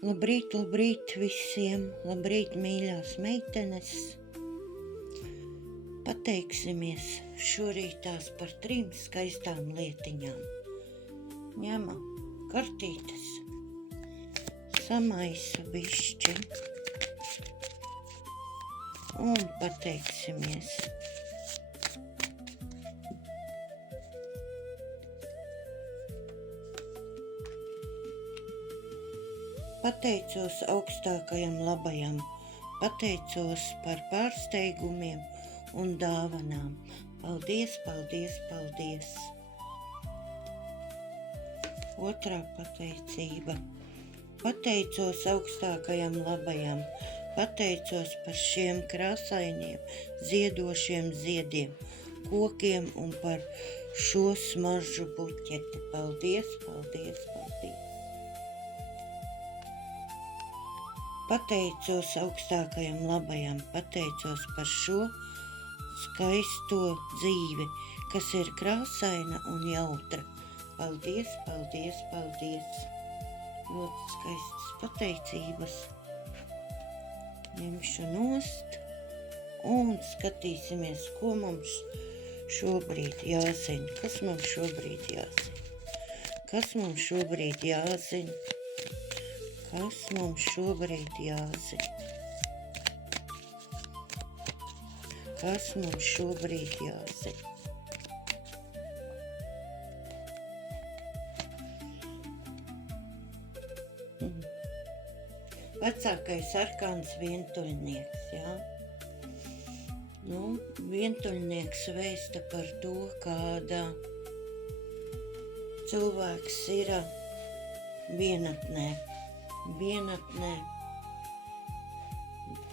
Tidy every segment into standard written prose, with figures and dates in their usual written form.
Labrīt, labrīt visiem, labrīt mīļās meitenes. Pateiksimies šorītās par 3 skaistām lietiņām. Ņemu kartītes, samaisu bišķi un pateiksimies. Pateicos augstākajam labajam, pateicos par pārsteigumiem un dāvanām. Paldies, paldies, paldies. Otrā pateicība. Pateicos augstākajam labajam, pateicos par šiem krāsainiem, ziedošiem ziediem, kokiem un par šo smaržu buķeti. Paldies, paldies, paldies. Pateicos augstākajam labajam, pateicos par šo skaisto dzīvi, kas ir krāsaina un jautra. Paldies, paldies, paldies. Ļoti skaistas pateicības. Ņemšu nost un skatīsimies, ko mums šobrīd jāzina. Kas mums šobrīd jāzina? Kas mums šobrīd jāzina? Kas mums šobrīd jāzina? Kas mums šobrīd jāzina? Vecākais arkāns vientuļnieks, jā? Vientuļnieks vēsta par to, kāda cilvēks ir vienatnē.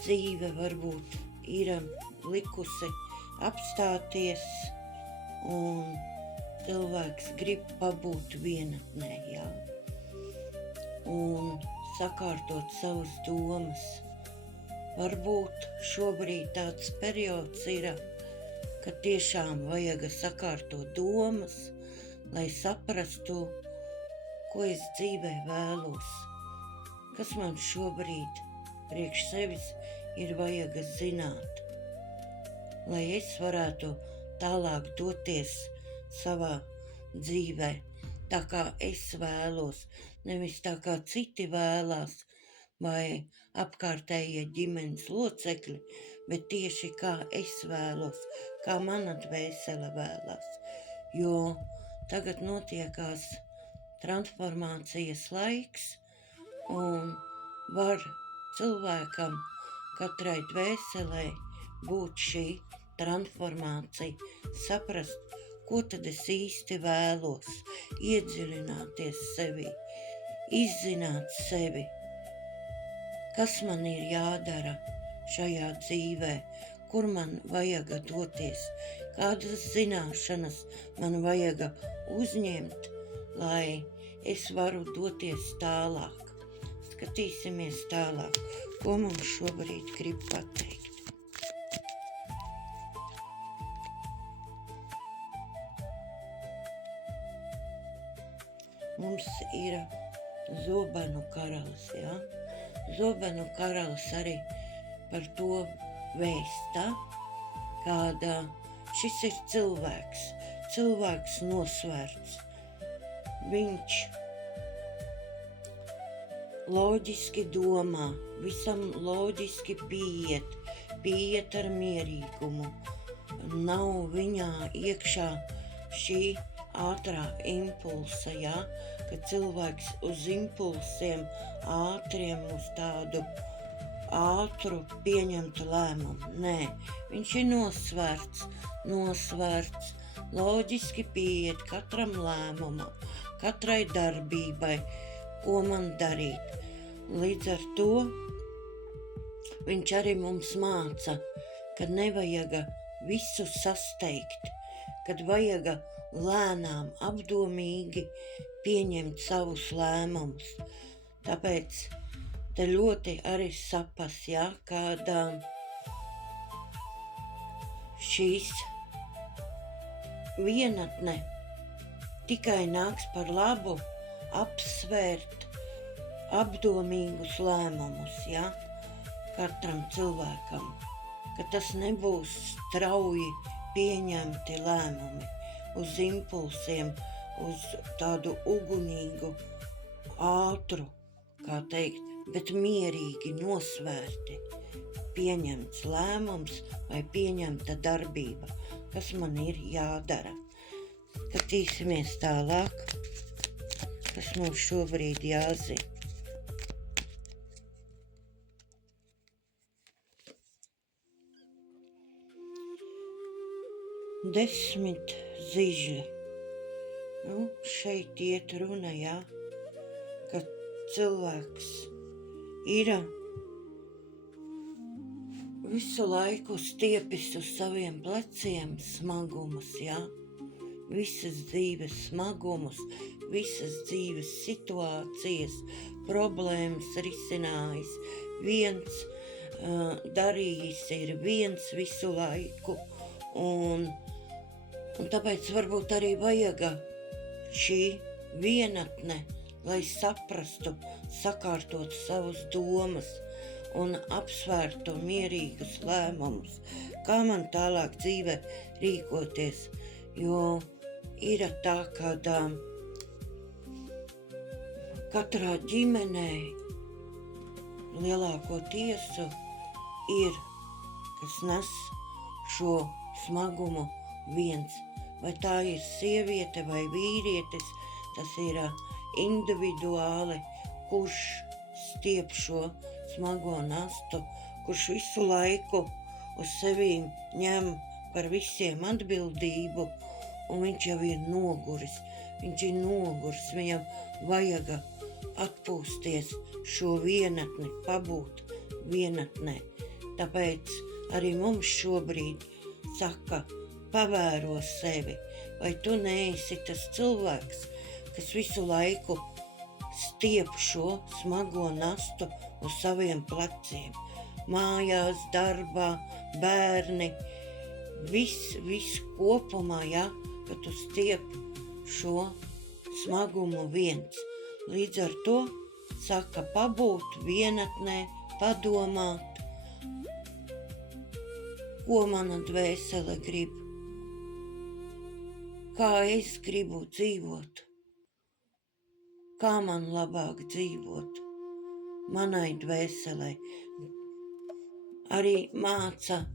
Dzīve varbūt ir likusi apstāties un cilvēks grib pabūt vienatnē, jā. Un sakārtot savas domas. Varbūt šobrīd tāds periods ir, ka tiešām vajag sakārtot domas, lai saprastu, ko es dzīvē vēlos. Kas man šobrīd priekš sevis ir vajag zināt, lai es varētu tālāk doties savā dzīvē, tā kā es vēlos, nevis tā kā citi vēlās vai apkārtējie ģimenes locekļi, bet tieši kā es vēlos, kā mana dvēsele vēlās. Jo tagad notiekās transformācijas laiks, un var cilvēkam, katrai dvēselē būt šī transformācija, saprast, ko tad es īsti vēlos, iedziļināties sevi, izzināt sevi, kas man ir jādara šajā dzīvē, kur man vajag doties, kādas zināšanas man vajag uzņemt, lai es varu doties tālāk. Skatīsimies tālāk, ko mums šobrīd grib pateikt. Mums ir zobenu karalis, jā? Zobenu karalis arī par to vēsta, kāda šis ir cilvēks nosvērts. Viņš loģiski domā, visam loģiski pieiet ar mierīgumu. Nav viņā iekšā šī ātrā impulsa, ja? Kad cilvēks uz impulsiem ātriem uz tādu ātru pieņemtu lēmumu. Nē, viņš ir nosvērts, loģiski pieiet katram lēmumam, katrai darbībai, ko man darīt. Līdz ar to viņš arī mums māca, ka nevajag visu sasteigt, kad vajag lēnām, apdomīgi pieņemt savus lēmumus. Tāpēc te ļoti arī sapas, ja, kāda šīs vienatne tikai nāks par labu apsvērt apdomīgus lēmumus, ja, katram cilvēkam, ka tas nebūs strauji pieņemti lēmumi uz impulsiem, uz tādu ugunīgu, ātru, kā teikt, bet mierīgi nosvērti pieņemts lēmums vai pieņemta darbība, kas man ir jādara. Skatīsimies tālāk, kas mums šobrīd jāzina. 10 zižļi. Šeit iet runa, ja, ka cilvēks ir visu laiku stiepis uz saviem pleciem smagumus, ja, visas dzīves smagumus, visas dzīves situācijas, problēmas risinājis, viens darījis ir viens visu laiku, un tāpēc varbūt arī vajaga šī vienatne, lai saprastu, sakārtotu savus domas un apsvērtu mierīgus lēmumus, kā man tālāk dzīvē rīkoties, jo ir tā, kad katrā ģimenē lielāko tiesu ir, kas nes šo smagumu viens. Vai tā ir sieviete vai vīrietis, tas ir individuāli, kurš stiep šo smago nastu, kurš visu laiku uz sevīm ņem par visiem atbildību, un viņš jau ir noguris. Viņš ir noguris, viņam vajaga atpūsties šo vienatni, pabūt vienatnē. Tāpēc arī mums šobrīd saka, pavēro sevi, vai tu neesi tas cilvēks, kas visu laiku stiep šo smago nastu uz saviem pleciem. Mājās, darbā, bērni, viss kopumā, ja, ka tu stiep šo smagumu viens. Līdz ar to saka pabūt vienatnē, padomāt, ko mana dvēsele grib, kā es gribu dzīvot, kā man labāk dzīvot, manai dvēselei. Arī māca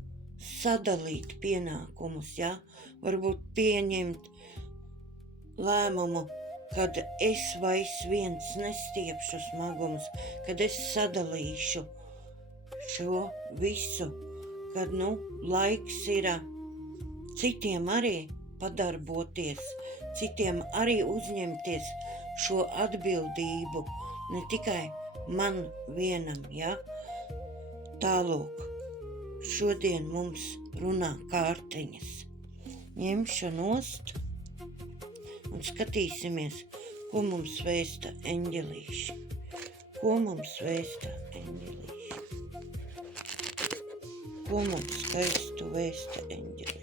sadalīt pienākumus, ja? Varbūt pieņemt lēmumu, kad es vairs viens nestiepšu smagumus, kad es sadalīšu šo visu, kad, laiks ir citiem arī padarboties, citiem arī uzņemties šo atbildību, ne tikai man vienam, ja? Tālūk, šodien mums runā kārtiņas. Ņemšu nost un skatīsimies, ko mums vēsta eņģelīši. Ko mums vēsta eņģelīši? Ko mums skaistu vēsta eņģelīši?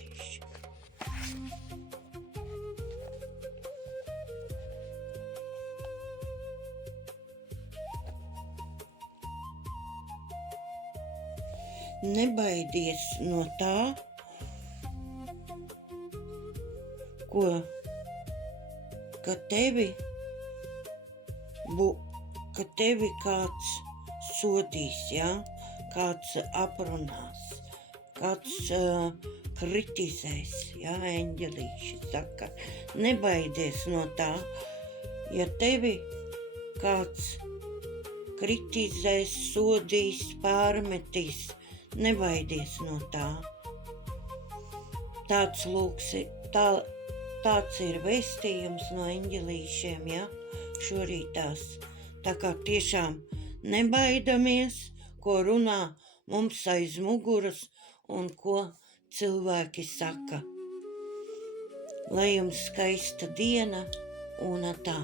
Nebaidies no tā, ka tevi kāds sodīs, ja? Kāds aprunās, kāds kritizēs, ja? Eņģelīši saka, nebaidies no tā, ja tevi kāds kritizēs, sodīs, pārmetīs, nebaidies no tā. Tāds ir vēstījums no eņģelīšiem, ja? Šorītās. Tā kā tiešām nebaidamies, ko runā mums aiz muguras un ko cilvēki saka. Lai jums skaista diena un tā.